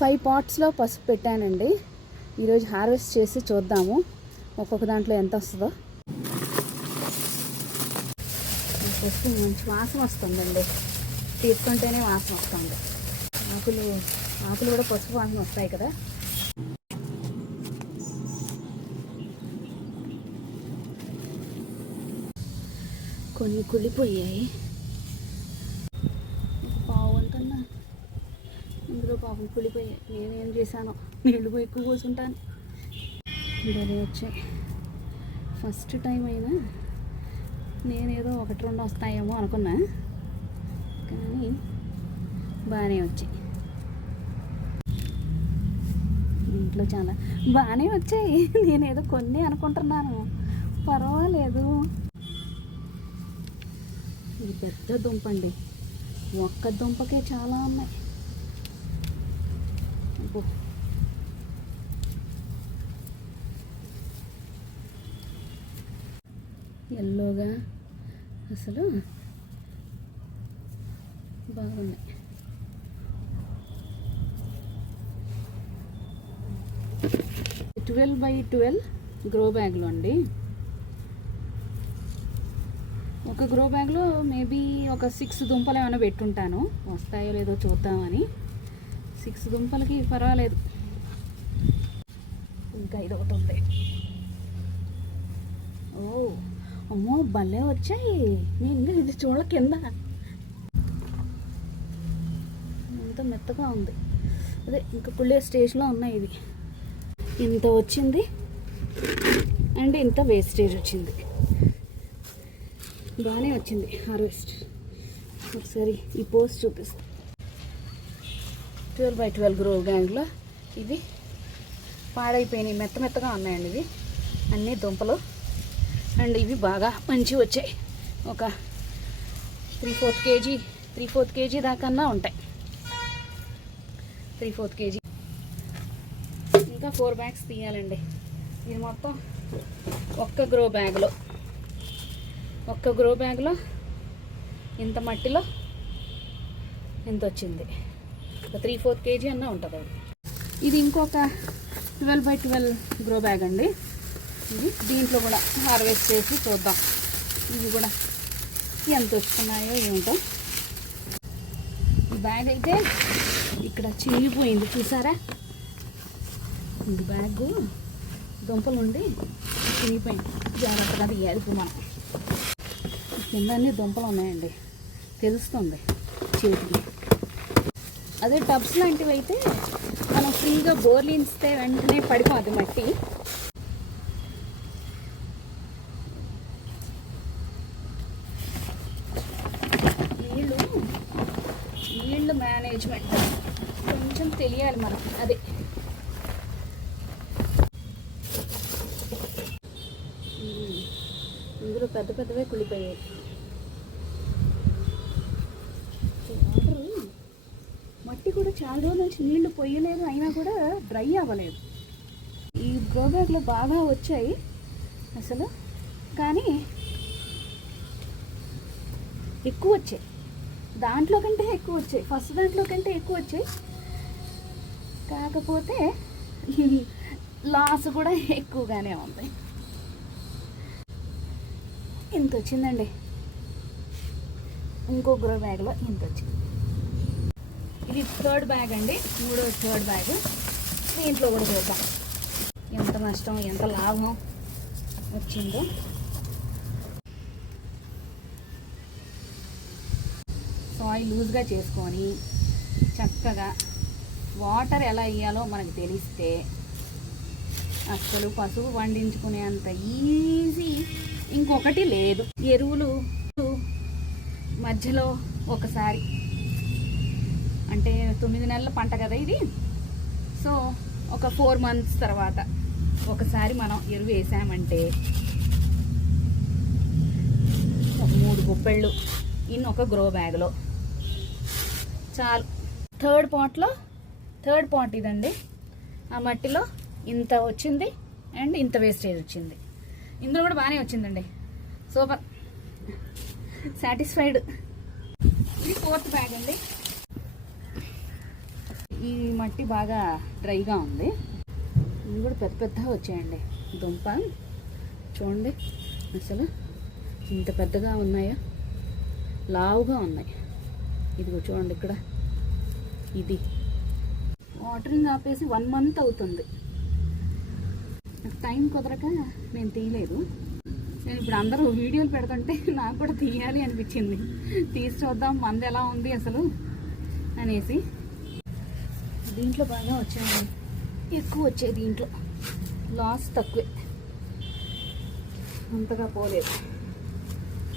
5 పాట్స్లో పసుపు పెట్టానండి. ఈరోజు హార్వెస్ట్ చేసి చూద్దాము ఒక్కొక్క దాంట్లో ఎంత వస్తుందో. పసుపు మంచి వాసన వస్తుందండి, తీసుకుంటేనే వాసన వస్తుంది. ఆకులు కూడా పసుపు వాసన వస్తాయి కదా. కొన్ని కుళ్ళిపోయాయి, పావు అంటున్నా ఇందులో పాపం కుళ్ళిపోయాయి. నేనేం చేశానో, నీళ్ళు పోయి ఎక్కువ పోసుకుంటాను. ఇవన్నీ వచ్చాయి. ఫస్ట్ టైం అయినా నేనేదో 1-2 వస్తాయేమో అనుకున్నా, కానీ బాగానే వచ్చాయి. ఇంట్లో చాలా బాగానే వచ్చాయి. నేనేదో కొన్ని అనుకుంటున్నాను, పర్వాలేదు. ఇది పెద్ద దుంప అండి, ఒక్క దుంపకే చాలా ఉన్నాయి. అబ్బో, ఎల్లోగా అసలు బాగున్నాయి. ఇది 12x12 గ్రో బ్యాగ్లో అండి. ఒక గ్రో బ్యాగ్లో మేబీ ఒక 6 దుంపలు ఏమైనా పెట్టుంటాను, వస్తాయో లేదో చూద్దామని. 6 దుంపలకి పర్వాలేదు. ఇంకా ఇది ఒకటి ఉంది. ఓ అమ్మో, భలే వచ్చాయి. నేను ఇది చూడ, కింద ఎంత మెత్తగా ఉంది. అదే ఇంకా పుల్లే స్టేజ్లో ఉన్నాయి. ఇది ఇంత వచ్చింది అండ్ ఇంత వేస్టేజ్ వచ్చింది. బాగానే వచ్చింది హార్వెస్ట్. ఒకసారి ఈ పోస్ట్ చూపిస్తాను. 12x12 గ్రో బ్యాగ్లో ఇవి పాడైపోయినాయి, మెత్తగా ఉన్నాయండి. ఇవి అన్నీ దుంపలు అండ్ ఇవి బాగా మంచి వచ్చాయి. ఒక 3/4 కేజీ దాకా ఉంటాయి. 3/4 కేజీ. ఇంకా 4 బ్యాగ్స్ తీయాలండి. ఇది మొత్తం ఒక్క గ్రో బ్యాగ్లో ఇంత మట్టిలో ఎంత వచ్చింది. ఒక 3/4 కేజీ అన్నా ఉంటుంది అది. ఇది ఇంకొక 12x12 గ్రో బ్యాగ్ అండి. ఇది దీంట్లో కూడా హార్వెస్ట్ చేసి చూద్దాం. ఇవి కూడా ఎంత వస్తున్నాయో ఏమిటో. ఈ బ్యాగ్ అయితే ఇక్కడ చినిగిపోయింది, చూసారా? ఈ బ్యాగు దుంపలు ఉండి చినిగిపోయింది. జాగ్రత్తగా తీయాలి. ఇప్పుడు మనం కింద అన్ని దుంపలు ఉన్నాయండి, తెలుస్తుంది చేతికి. అదే టబ్స్ లాంటివి అయితే మనం ఫ్రీగా బోర్లిస్తే వెంటనే పడిపోద్ది మట్టి. నీళ్ళు మేనేజ్మెంట్ కొంచెం తెలియాలి మనం. అదే ఇందులో పెద్దవే కుళ్ళిపోయాయి. మట్టి కూడా చాలా రోజుల నుంచి నీళ్లు పొయ్యలేదు, అయినా కూడా డ్రై అవ్వలేదు. ఈ గ్రో బ్యాగ్లో బాగా వచ్చాయి అసలు, కానీ ఎక్కువ వచ్చాయి. దాంట్లో కంటే ఎక్కువ వచ్చాయి, ఫస్ట్ దాంట్లో కంటే ఎక్కువ వచ్చాయి. కాకపోతే లాస్ కూడా ఎక్కువగానే ఉంది. ఇంత వచ్చిందండి. ఇంకో గ్రో బ్యాగ్లో ఇంత వచ్చింది. ఇది 3rd బ్యాగ్ అండి, 3rd బ్యాగ్. దీంట్లో కూడా చూద్దాం ఎంత నష్టం ఎంత లాభం వచ్చిందో. సాయిల్ లూజ్గా చేసుకొని చక్కగా వాటర్ ఎలా వేయాలో మనకు తెలిస్తే అసలు పసుపు పండించుకునేంత ఈజీ ఇంకొకటి లేదు. ఎరువులు మధ్యలో ఒకసారి, అంటే 9 నెలల పంట కదా ఇది. సో ఒక 4 months తర్వాత ఒకసారి మనం ఎరువు వేసామంటే 3 గుప్పెళ్ళు ఇన్ ఒక గ్రో బ్యాగ్లో చాలు. థర్డ్ పాట్ ఇదండి. ఆ మట్టిలో ఇంత వచ్చింది అండ్ ఇంత వేస్టేజ్ వచ్చింది. ఇందులో కూడా బాగానే వచ్చిందండి, సూపర్, సాటిస్ఫైడ్. ఇది 4th బ్యాగ్ అండి. ఈ మట్టి బాగా డ్రైగా ఉంది. ఇవి కూడా పెద్ద పెద్దగా వచ్చాయండి. దుంప చూడండి అసలు ఇంత పెద్దగా ఉన్నాయా, లావుగా ఉన్నాయి. ఇదిగో చూడండి ఇక్కడ. ఇది వాటరింగ్ ఆపేసి 1 మంత్ అవుతుంది. నాకు టైం కుదరక నేను తీయలేదు. నేను ఇప్పుడు అందరూ వీడియోలు పెడుతుంటే నాకు కూడా తీయాలి అనిపించింది. తీసి చూద్దాం మంది ఎలా ఉంది అసలు అనేసి. దీంట్లో బాగా వచ్చాయి, ఎక్కువ వచ్చాయి. దీంట్లో లాస్ తక్కువే, అంతగా పోలేదు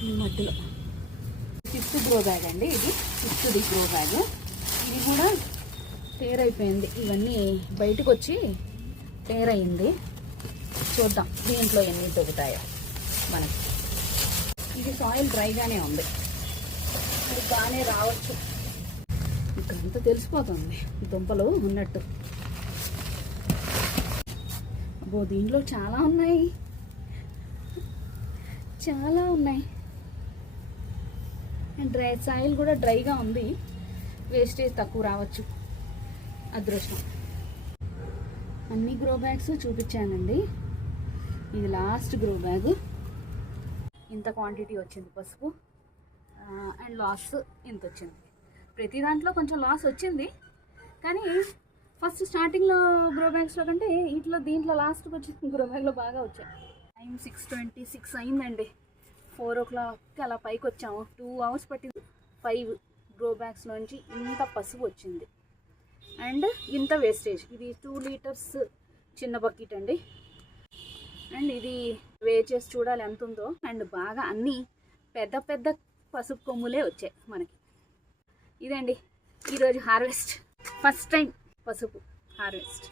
ఈ మట్టిలో. 5th గ్రో బ్యాగ్ అండి ఇది. 5th grow bag. ఇది కూడా తేరైపోయింది. ఇవన్నీ బయటకు వచ్చి తేరయింది. చూద్దాం దీంట్లో ఎన్ని దొరుకుతాయో మనకి. ఇది సాయిల్ డ్రైగానే ఉంది, ఇది బాగానే రావచ్చు. ఇక్కడంతా తెలిసిపోతుంది దుంపలు ఉన్నట్టు. అబ్బో దీంట్లో చాలా ఉన్నాయి, చాలా ఉన్నాయి. డ్రై సాయిల్ కూడా డ్రైగా ఉంది, వేస్టేజ్ తక్కువ రావచ్చు. అదృష్టం. అన్ని గ్రో బ్యాగ్స్ చూపించానండి. ఇది లాస్ట్ గ్రో బ్యాగ్. ఇంత క్వాంటిటీ వచ్చింది పసుపు. అండ్ లాస్ ఇంత వచ్చింది. ప్రతి దాంట్లో కొంచెం లాస్ వచ్చింది, కానీ ఫస్ట్ స్టార్టింగ్లో గ్రో బ్యాగ్స్లో కంటే దీంట్లో లాస్ట్కి వచ్చిన గ్రో బ్యాగ్లో బాగా వచ్చాయి. టైం 6:26 అయిందండి. 4 o'clock అలా పైకి వచ్చాము. 2 hours పట్టింది. 5 గ్రో బ్యాగ్స్లోంచి ఇంత పసుపు వచ్చింది అండ్ ఇంత వేస్టేజ్. ఇది 2 liters చిన్న బకెట్ అండి. అండ్ ఇది వే చేసి చూడాలి ఎంత ఉందో. అండ్ బాగా అన్నీ పెద్ద పెద్ద పసుపు కొమ్ములే వచ్చాయి మనకి. ఇదండి ఈరోజు హార్వెస్ట్. ఫస్ట్ టైం పసుపు హార్వెస్ట్.